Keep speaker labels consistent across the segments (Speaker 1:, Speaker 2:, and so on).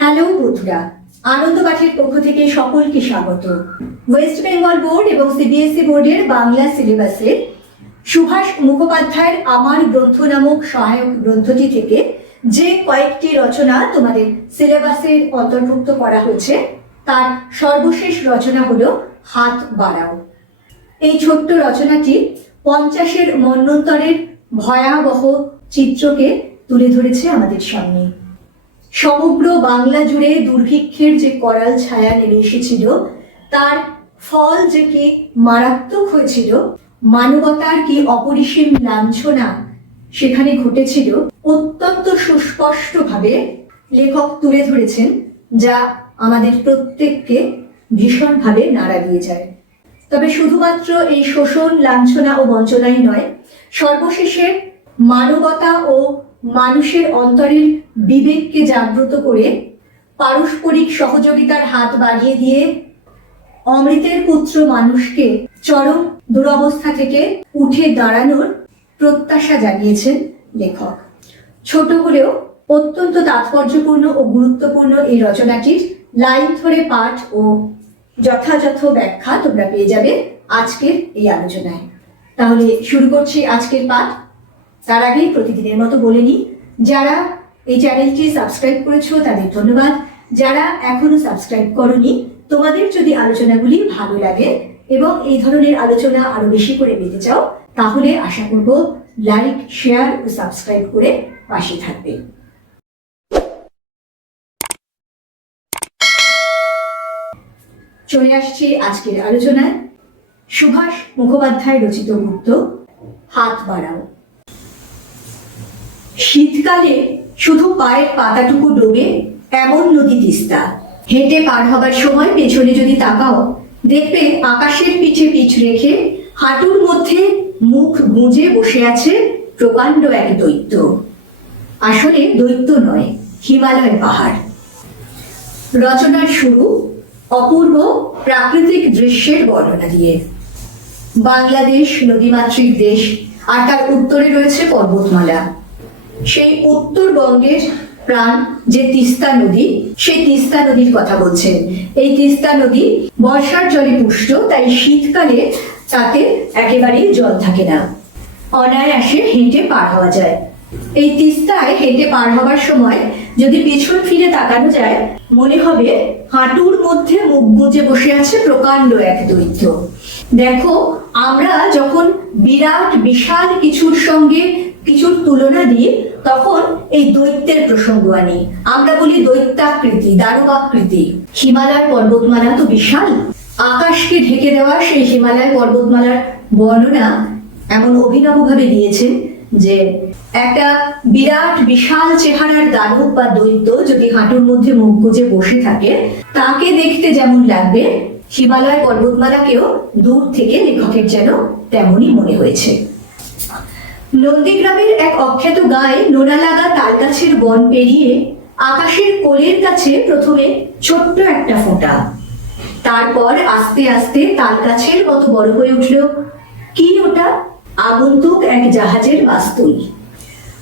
Speaker 1: Hello বন্ধুরা আনন্দ পাঠের পক্ষ থেকে সকলকে স্বাগত। ওয়েস্ট বেঙ্গল বোর্ড এবং সিবিএসই বোর্ডের বাংলা সিলেবাসে সুভাষ মুখোপাধ্যায়ের আমার গ্রন্থ নামক সহায়ক গ্রন্থটি থেকে যে কয়েকটি রচনা তোমাদের সিলেবাসের অন্তর্ভুক্ত করা হয়েছে, তার সর্বশেষ রচনা হল হাত বাড়াও। এই ছোট্ট রচনাটি পঞ্চাশের মন্বন্তরের ভয়াবহ চিত্রকে তুলে ধরেছে আমাদের সামনে। সমগ্র বাংলা জুড়ে দুর্ভিক্ষের যে করাল ছায়া নেমে এসেছিল, তার ফল যে কি মারাত্মক হয়েছিল, মানবতার কি অপরিসীম লাঞ্ছনা সেখানে ঘটেছিল, অত্যন্ত সুস্পষ্টভাবে লেখক তুলে ধরেছেন, যা আমাদের প্রত্যেককে ভীষণভাবে নাড়া দিয়ে যায়। তবে শুধুমাত্র এই শোষণ, লাঞ্ছনা ও বঞ্চনাই নয়, সর্বশেষে মানবতা ও মানুষের অন্তরের বিবেককে জাগ্রত করে পারস্পরিক সহযোগিতার হাত বাড়িয়ে দিয়ে অমৃতের পুত্র মানুষকে চরম দুরবস্থা থেকে উঠে দাঁড়ানোর প্রত্যাশা জানিয়েছেন লেখক। ছোট হলেও অত্যন্ত তাৎপর্যপূর্ণ ও গুরুত্বপূর্ণ এই রচনাটির লাইন ধরে পাঠ ও যথাযথ ব্যাখ্যা তোমরা পেয়ে যাবে আজকের এই আলোচনায়। তাহলে শুরু করছি আজকের পাঠ। তার আগেই প্রতিদিনের মতো বলে নিই, যারা এই চ্যানেলটি সাবস্ক্রাইব করেছ তাদের ধন্যবাদ। যারা এখনও সাবস্ক্রাইব করনি, তোমাদের যদি আলোচনাগুলি ভালো লাগে এবং এই ধরনের আলোচনা আরও বেশি করে পেতে চাও, তাহলে আশা করব লাইক, শেয়ার ও সাবস্ক্রাইব করে পাশে থাকবে। চলে আসছে আজকের আলোচনায়। সুভাষ মুখোপাধ্যায় রচিত মুক্ত হাত বাড়াও। শীতকালে শুধু পায়ের পাতাটুকু ডোবে এমন নদী তিস্তা। হেঁটে পার হবার সময় পেছনে যদি তাকাও, দেখবে আকাশের পিঠে পিঠ রেখে হাঁটুর মধ্যে মুখ গুঁজে বসে আছে প্রকাণ্ড এক দৈত্য। আসলে দৈত্য নয় হিমালয় পাহাড়। রচনার শুরু অপূর্ব প্রাকৃতিক দৃশ্যের বর্ণনা দিয়ে। বাংলাদেশ নদীমাতৃক দেশ, আর তার উত্তরে রয়েছে পর্বতমালা। সেই উত্তরবঙ্গের প্রাণ যে তিস্তা নদী, সেই তিস্তা নদীর কথা বলছেন এই তিস্তা নদী বর্ষার জলে পুষ্ট, তাই শীতকালে তাতে একেবারেই জল থাকে না। অনায়াসে হেঁটে পার হওয়া যায়। এই তিস্তায় হেঁটে পার হওয়ার সময় যদি পিছন ফিরে তাকানো যায়, মনে হবে হাঁটুর মধ্যে মুখ গুজে বসে আছে প্রকাণ্ড এক দৈত্য দেখো, আমরা যখন বিরাট, বিশাল কিছুর সঙ্গে কিছুর তুলনা দিই তখন এই দৈত্যের প্রসঙ্গ আনি। আমরা বলি দৈত্যাকৃতি দানবাকৃতি হিমালয় পর্বতমালা তো বিশাল। আকাশকে ঢেকে দেওয়া সেই হিমালয় পর্বতমালার বর্ণনা এমন অভিনবভাবে দিয়েছেন যে একটা বিরাট, বিশাল চেহারার দানব বা দৈত্য যদি হাঁটুর মধ্যে মুখ গুজে বসে থাকে, তাকে দেখতে যেমন লাগবে, হিমালয় পর্বতমালাকেও দূর থেকে লেখকের যেন তেমনই মনে হয়েছে। নন্দীগ্রামের এক অখ্যাত গায়ে নোনা লাগা তালগাছের বন পেরিয়ে আকাশের কোলের কাছে প্রথমে ছোট্ট একটা ফোঁটা। তারপর আস্তে আস্তে তাল গাছের মতো বড় হয়ে উঠল। কি ওটা? আগন্তুক এক জাহাজের বাস্তুই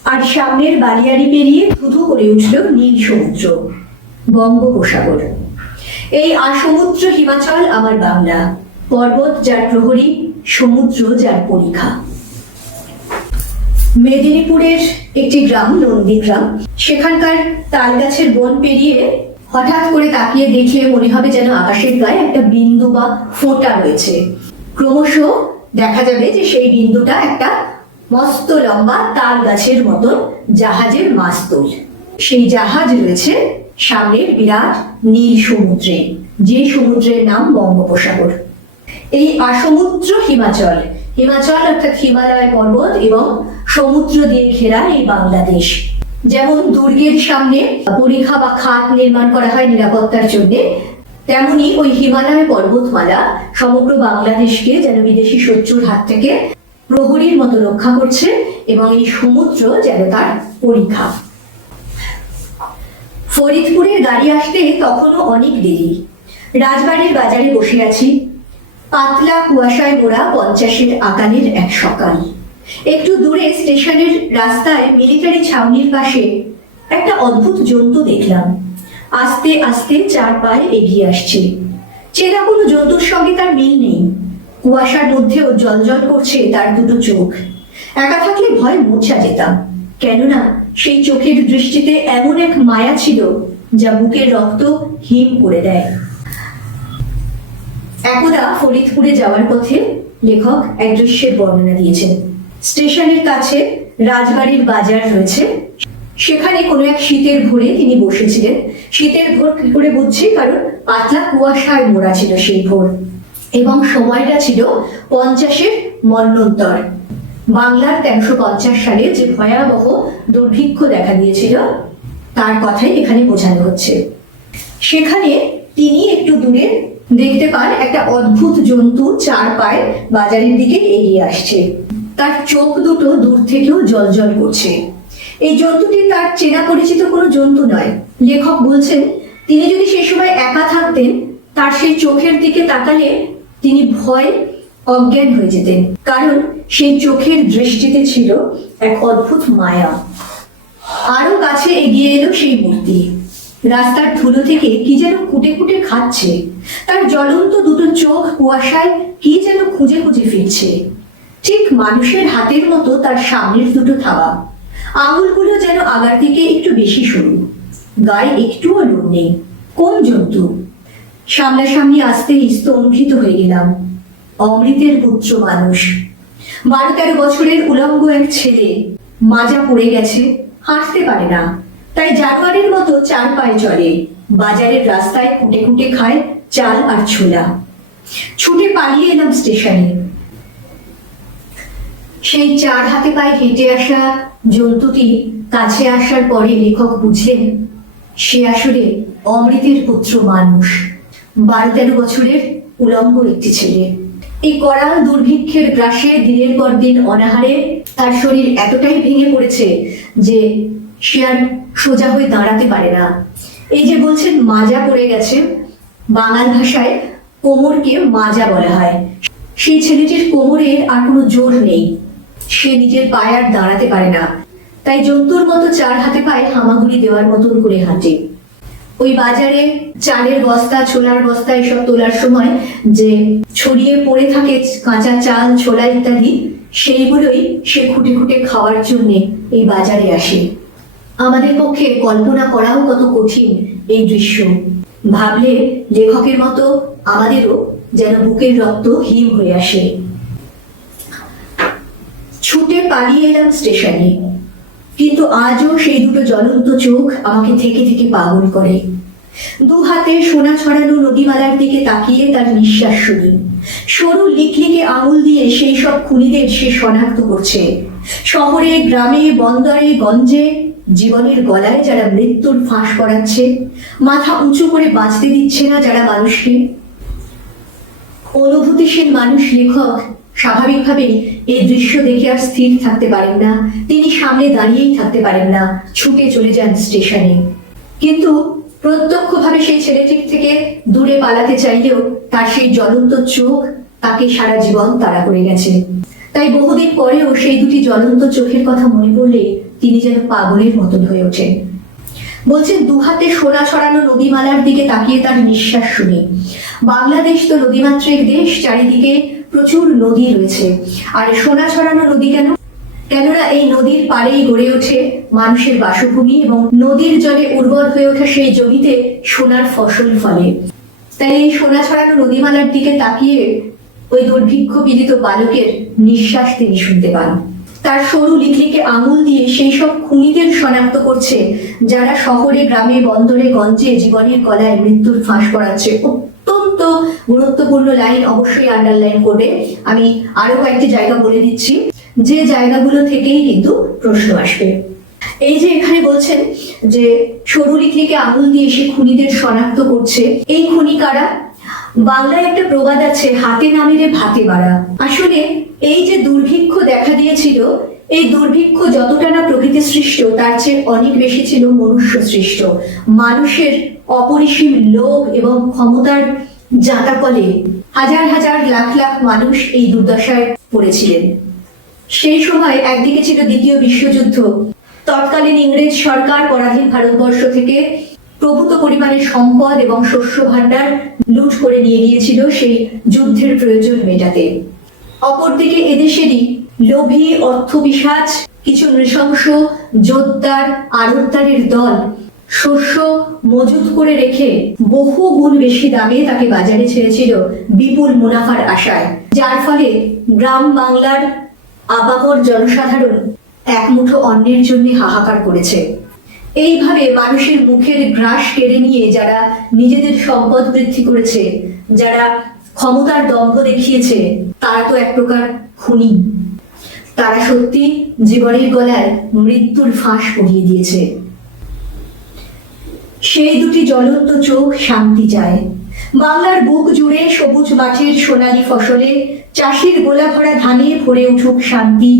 Speaker 1: আর সামনের বালিয়াড়ি পেরিয়ে ধুধু করে উঠল নীল সমুদ্র, বঙ্গোপসাগর। এই আসমুদ্র হিমাচল আমার বাংলা, পর্বত যার প্রহরী, সমুদ্র যার পরীক্ষা। মেদিনীপুরের একটি গ্রাম, নন্দী গ্রাম। সেখানকার তাল গাছের বন পেরিয়ে হঠাৎ করে তাকিয়ে দেখলে মনে হবে যেন আকাশের গায়ে একটা বিন্দু বা ফোঁটা রয়েছে। ক্রমশ দেখা যাবে যে সেই বিন্দুটা একটা মস্ত লম্বা তাল গাছের মতন জাহাজের মাস্তুল। সেই জাহাজ রয়েছে সামনের বিরাট নীল সমুদ্রে, যে সমুদ্রের নাম বঙ্গোপসাগর। এই আসমুদ্র হিমাচল হিমাচল অর্থাৎ হিমালয় পর্বত এবং সমুদ্র দিয়ে ঘেরা এই বাংলাদেশ। যেমন দুর্গের সামনে পরীক্ষা বা খাত নির্মাণ করা হয় নিরাপত্তার জন্য, তেমনি ওই হিমালয় পর্বতমালা সমগ্র বাংলাদেশকে যেন বিদেশি শত্রুর হাত থেকে প্রহরীর মতো রক্ষা করছে এবং এই সমুদ্র যেন তার পরীক্ষা। ফরিদপুরের গাড়ি আসতে তখনও অনেক দেরি। রাজবাড়ির বাজারে বসে আছি। পাতলা কুয়াশায় মোড়া পঞ্চাশের আকালের এক সকাল। একটু দূরে স্টেশনের রাস্তায় মিলিটারি ছাউনির পাশে একটা অদ্ভুত জন্তু দেখলাম। আস্তে আস্তে চার পায়ে এগিয়ে আসছে। চেনা কোনো জন্তুর সঙ্গে তার মিল নেই। কুয়াশার মধ্যেও জলজল করছে তার দুটো চোখ। একা থাকলে ভয় মূর্ছা যেতাম। কেননা সেই চোখের দৃষ্টিতে এমন এক মায়া ছিল যা বুকের রক্ত হিম করে দেয়। একদা ফরিদপুরে যাওয়ার পথে লেখক এক দৃশ্যের বর্ণনা দিয়েছেন। স্টেশনের কাছে রাজবাড়ির বাজার রয়েছে। সেখানে কোনো এক শীতের ভোরে তিনি বসেছিলেন। শীতের ভোর কি করে বুঝছি? কারণ পাতলা কুয়াশায় মোড়া ছিল সেই ভোর। এবং সময়টা ছিল পঞ্চাশের মন্বন্তর বাংলার তেরোশো পঞ্চাশ সালে যে ভয়াবহ দুর্ভিক্ষ দেখা দিয়েছিল, তার কথাই এখানে বোঝানো হচ্ছে। সেখানে তিনি একটু দূরে দেখতে পান একটা অদ্ভুত জন্তু চার পায়ে বাজারের দিকে এগিয়ে আসছে। তার চোখ দুটো দূর থেকেও জলজল করছে। এই জন্তুটি তার চেনা পরিচিত কোনো জন্তু নয়। লেখক বলছেন, তিনি যদি সে সময় একা থাকতেন, তার সেই চোখের দিকে তাকালে তিনি ভয় অজ্ঞান হয়ে যেতেন। কারণ সেই চোখের দৃষ্টিতে ছিল এক অদ্ভুত মায়া। আরও কাছে এগিয়ে এলো সেই মূর্তি। রাস্তার ধুলো থেকে কি যেন কুটে কুটে খাচ্ছে। তার জ্বলন্ত দুটো চোখ কুয়াশায় কি যেন খুঁজে খুঁজে ফিরছে। ঠিক মানুষের হাতের মতো তার সামনের দুটো থাবা। আঙুলগুলো যেন আগার থেকে একটু বেশি সরু। গায়ে একটুও লোম নেই। কোন জন্তু? সামনাসামনি আসতেই স্তম্ভিত হয়ে গেলাম। অমৃতের পুত্র মানুষ। বারো তেরো বছরের উলঙ্গ এক ছেলে। মাজা পড়ে গেছে, হাঁটতে পারে না। তাই জানোয়ারের মতো চার পায়ে চলে। বাজারের রাস্তায় কুটে কুটে খায় চাল আর ছোলা। ছুটে পালিয়ে এলাম স্টেশনে। সেই চার হাতে পায়ে হেঁটে আসা জন্তুটি কাছে আসার পরে লেখক বুঝলেন, সে আসলে অমৃতের পুত্র মানুষ। বারো তেরো বছরের উলঙ্গ একটি ছেলে। এই করাল দুর্ভিক্ষের গ্রাসে দিনের পর দিন অনাহারে তার শরীর এতটাই ভেঙে পড়েছে যে সে আর সোজা হয়ে দাঁড়াতে পারে না। এই যে বলছেন মাজা পড়ে গেছে, বাঙাল ভাষায় কোমরকে মাজা বলা হয়। সেই ছেলেটির কোমরে আর কোনো জোর নেই। সে নিজের পায়ে আর দাঁড়াতে পারে না। তাই জন্তুর মতো চার হাতে পায়ে হামাগুড়ি দেওয়ার মতন করে হাঁটে। ওই বাজারে চালের বস্তা, ছোলার বস্তা এসব তোলার সময় যে ছড়িয়ে পড়ে থাকে কাঁচা চাল, ছোলা ইত্যাদি, সেইগুলোই সে খুঁটে খুঁটে খাওয়ার জন্য এই বাজারে আসে। আমাদের পক্ষে কল্পনা করাও কত কঠিন এই দৃশ্য। ভাবলে লেখকের মতো আমাদেরও যেন বুকের রক্ত হিম হয়ে আসে। ছুটে পালিয়ে এলাম স্টেশনে। কিন্তু আজও সেই দুটো জ্বলন্ত চোখ আমাকে থেকে থেকে পাগল করে। দু হাতে সোনা ছড়ানো নদীমালার দিকে তাকিয়ে তার নিঃশ্বাস শুনি। সরু লিকলিকে আঙুল দিয়ে সেই সব খুনিদের সে শনাক্ত করছে। শহরে, গ্রামে, বন্দরে, গঞ্জে, জীবনের গলায় যারা মৃত্যুর ফাঁস করাচ্ছে মাথা উঁচু করে বাঁচতে দিচ্ছে না যারা মানুষকে। অনুভূতিশীল মানুষ, লেখক স্বাভাবিকভাবেই এই দৃশ্য দেখে আর স্থির থাকতে পারেন না। তিনি সামনে দাঁড়িয়েই থাকতে পারেন না, ছুটে চলে যান স্টেশনে। কিন্তু প্রত্যক্ষভাবে সেই ছেলেটির থেকে দূরে পালাতে চাইলেও তার সেই জ্বলন্ত চোখ তাকে সারা জীবন তাড়া করে গেছে। তাই বহুদিন পরেও সেই দুটি জ্বলন্ত চোখের কথা মনে পড়লে তিনি যেন পাগলের মতন হয়ে ওঠেন। বলছেন, দুহাতে সোনা ছড়ানো নদীমালার দিকে তাকিয়ে তার নিঃশ্বাস শুনি। বাংলাদেশ তো নদীমাত্রিক দেশ, চারিদিকে প্রচুর নদী রয়েছে। আর সোনা ছড়ানো নদী কেন? কেননা এই নদীর পাড়েই গড়ে ওঠে মানুষের বাসভূমি এবং নদীর জলে উর্বর হয়ে ওঠা সেই জমিতে সোনার ফসল ফলে। তাই এই সোনা ছড়ানো নদীমালার দিকে তাকিয়ে ওই দুর্ভিক্ষ পীড়িত বালকের নিঃশ্বাস তিনি শুনতে পান। তার সরু লিখলিকে আঙুল দিয়ে সেই সব খুনিদের শনাক্ত করছে, যারা শহরে, গ্রামে, বন্দরে, গঞ্জে জীবনের গলায় মৃত্যুর ফাঁস পড়াচ্ছে। গুরুত্বপূর্ণ লাইন অবশ্যই আন্ডারলাইন করবে। আমি আরও কয়েকটি জায়গা বলে দিচ্ছি। যে জায়গাগুলো থেকেই কিন্তু প্রশ্ন আসবে। এই যে এখানে বলছেন যে, সরু লিখলিকে আঙুল দিয়ে সে খুনিদের শনাক্ত করছে। এই খুনি কারা? বাংলায় একটা প্রবাদ আছে, হাতে নামিলে ভাতে বাড়া। আসলে এই যে দুর্ভিক্ষ দেখা দিয়েছিল, এই দুর্ভিক্ষ যতটা না প্রকৃতি সৃষ্ট, তার চেয়ে অনেক বেশি ছিল মনুষ্য সৃষ্ট। মানুষের অপরিসীম লোভ এবং ক্ষমতার জাঁতাকলে হাজার হাজার লাখ লাখ মানুষ এই দুর্দশায় পড়েছিলেন। সেই সময় একদিকে ছিল দ্বিতীয় বিশ্বযুদ্ধ। তৎকালীন ইংরেজ সরকার পরাধীন ভারতবর্ষ থেকে প্রভূত পরিমাণের সম্পদ এবং শস্য ভাণ্ডার লুট করে নিয়ে গিয়েছিল সেই যুদ্ধের প্রয়োজন মেটাতে। অপরদিকে এদেশেরই লোভী অর্থবিসাজ কিছু নৃশংস যোদ্ধার আড়তদারের দল শস্য মজুত করে রেখে বহু গুণ বেশি দামে তাকে বাজারে ছেড়েছিল বিপুল মুনাফার আশায়। যার ফলে গ্রাম বাংলার আবাকর জনসাধারণ এক মুঠো অন্যের জন্য হাহাকার করেছে। এইভাবে মানুষের মুখের গ্রাস কেড়ে নিয়ে যারা নিজেদের সম্পদ বৃদ্ধি করেছে, যারা ক্ষমতার দম্ভ দেখিয়েছে, তারা তো এক প্রকার খুনি। তারা সত্যি জীবনের গলায় মৃত্যুর ফাঁস পরিয়ে দিয়েছে। সেই দুটি জ্বলন্ত চোখ শান্তি চায়। বাংলার বুক জুড়ে সবুজ মাঠের সোনালী ফসলে চাষির গোলা ভরা ধানে ভরে উঠুক শান্তি।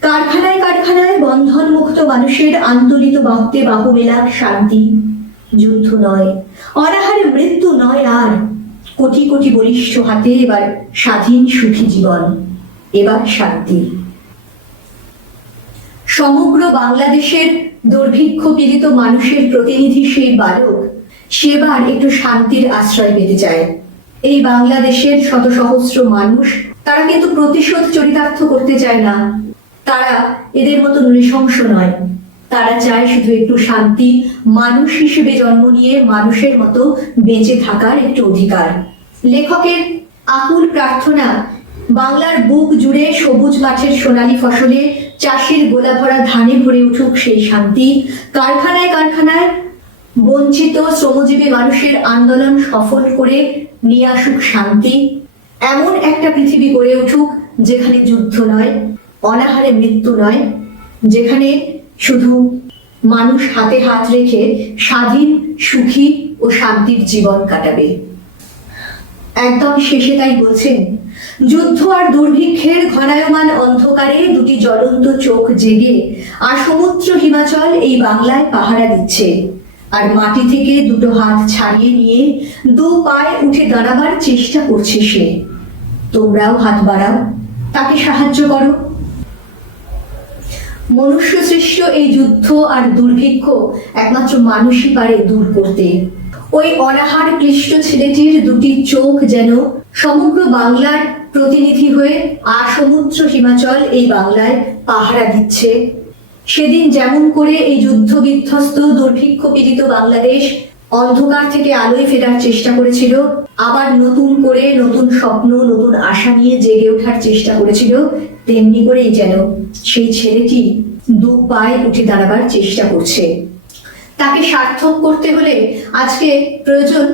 Speaker 1: কারখানায় কারখানায় বন্ধন মুক্ত মানুষের আন্দোলিত বাহতে বাহু মেলাক শান্তি। যুদ্ধ নয়, অনাহারে মৃত্যু নয় আর। কোটি কোটি বলিষ্ঠ হাতে এবার স্বাধীন সুখী জীবন, এবার শান্তি। সমগ্র বাংলাদেশের দুর্ভিক্ষ পীড়িত মানুষের প্রতিনিধি সেই বালক, সেবার একটু শান্তির আশ্রয় পেতে চায়। এই বাংলাদেশের শত সহস্র মানুষ, তারা কিন্তু প্রতিশোধ চরিতার্থ করতে চায় না। তারা এদের মতো নৃশংস নয়। তারা চায় শুধু একটু শান্তি, মানুষ হিসেবে জন্ম নিয়ে মানুষের মতো বেঁচে থাকার একটু অধিকার। লেখকের আকুল প্রার্থনা, বাংলার বুক জুড়ে সবুজ মাঠের সোনালী ফসলে চাষির গোলা ভরা ধানে ভরে উঠুক সেই শান্তি। কারখানায় কারখানায় বঞ্চিত শ্রমজীবী মানুষের আন্দোলন সফল করে নিয়ে আসুক শান্তি। এমন একটা পৃথিবী গড়ে উঠুক যেখানে যুদ্ধ নয়, অনাহারে মৃত্যু নয়, যেখানে শুধু মানুষ হাতে হাত রেখে স্বাধীন, সুখী ও শান্তির জীবন কাটাবে। একদম শেষে তাই বলছেন, যুদ্ধ আর দুর্ভিক্ষের ঘনায়মান অন্ধকারে দুটি জ্বলন্ত চোখ জেগে আর সমুদ্র হিমাচল এই বাংলায় পাহারা দিচ্ছে। আর মাটি থেকে দুটো হাত ছাড়িয়ে নিয়ে দু পায়ে উঠে দাঁড়াবার চেষ্টা করছে সে। তোমরাও হাত বাড়াও, তাকে সাহায্য করো। মনুষ্য সৃষ্ট এই যুদ্ধ আর দুর্ভিক্ষ একমাত্র মানুষই পারে দূর করতে। ওই অনাহার ক্লিষ্ট ছেলেটির দুটি চোখ যেন সমগ্র বাংলার প্রতিনিধি হয়ে আর সমুদ্র হিমাচল এই বাংলায় পাহারা দিচ্ছে। সেদিন যেমন করে এই যুদ্ধ বিধ্বস্ত, দুর্ভিক্ষ পীড়িত বাংলাদেশ অন্ধকার থেকে আলোয় ফেরার চেষ্টা করেছিল, আবার নতুন করে নতুন স্বপ্ন, নতুন আশা নিয়ে জেগে ওঠার চেষ্টা করেছিল, তেমনি করেই যেন সেই ছেলেটি দু পায়ে উঠে দাঁড়াবার চেষ্টা করছে। তাকে সার্থক করতে হলে আজকে প্রয়োজন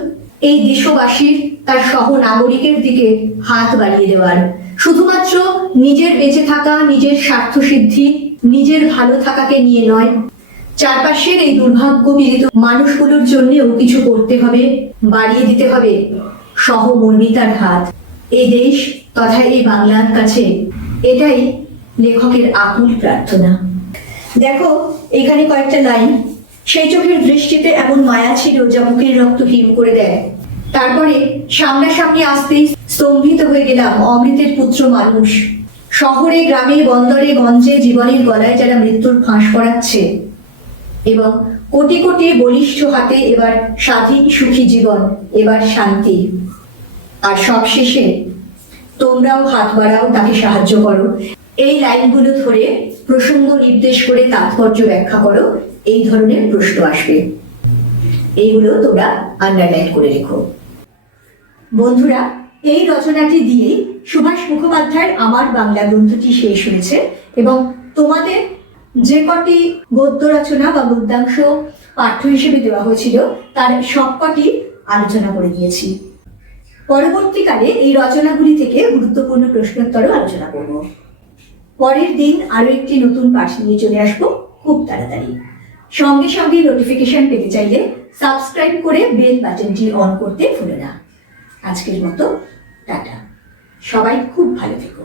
Speaker 1: এই দেশবাসীর, তার সহ নাগরিকের দিকে হাত বাড়িয়ে দেওয়ার। শুধুমাত্র নিজের বেঁচে থাকা, নিজের স্বার্থ সিদ্ধি নিজের ভালো থাকাকে নিয়ে নয়, চারপাশের এই দুর্ভাগ্য পীড়িত মানুষগুলোর জন্যেও কিছু করতে হবে, বাড়িয়ে দিতে হবে সহমর্মিতার হাত। এই দেশ তথা এই বাংলার কাছে এটাই লেখকের আকুল প্রার্থনা। দেখো, এখানে কয়েকটা লাইন। সেই চোখের দৃষ্টিতে এমন মায়া ছিল যা মুখের রক্ত হিম করে দেয়। তারপরে সামনাসামনি আসতেই স্তম্ভিত হয়ে গেলাম অমৃতের পুত্র মানুষ। শহরে, গ্রামে, বন্দরে, গঞ্জে জীবনের গলায় যারা মৃত্যুর ফাঁস পড়াচ্ছে এবং কোটি কোটি বলিষ্ঠ হাতে এবার স্বাধীন সুখী জীবন, এবার শান্তি। আর সবশেষে তোমরাও হাত বাড়াও, তাকে সাহায্য করো। এই লাইনগুলো ধরে প্রসঙ্গ নির্দেশ করে তাৎপর্য ব্যাখ্যা করো। এই ধরনের প্রশ্ন আসবে। এইগুলো তোমরা আন্ডারলাইন করে রেখো। বন্ধুরা, এই রচনাটি দিয়েই সুভাষ মুখোপাধ্যায়ের আমার বাংলা গ্রন্থটি শেষ হয়েছে এবং তোমাদের যে কটি গদ্য রচনা বা গদ্যাংশ পাঠ্য হিসেবে দেওয়া হয়েছিল, তার সবকটি আলোচনা করে দিয়েছি। পরবর্তীকালে এই রচনাগুলি থেকে গুরুত্বপূর্ণ প্রশ্নোত্তরও আলোচনা করব। পরের দিন আরও একটি নতুন পাঠ নিয়ে চলে আসব। খুব তাড়াতাড়ি। সঙ্গে সঙ্গে নোটিফিকেশন পেতে চাইলে সাবস্ক্রাইব করে বেল বাটনটি অন করতে ভুলে না। আজকের মতো, টাটা। সবাই খুব ভালো থেকো।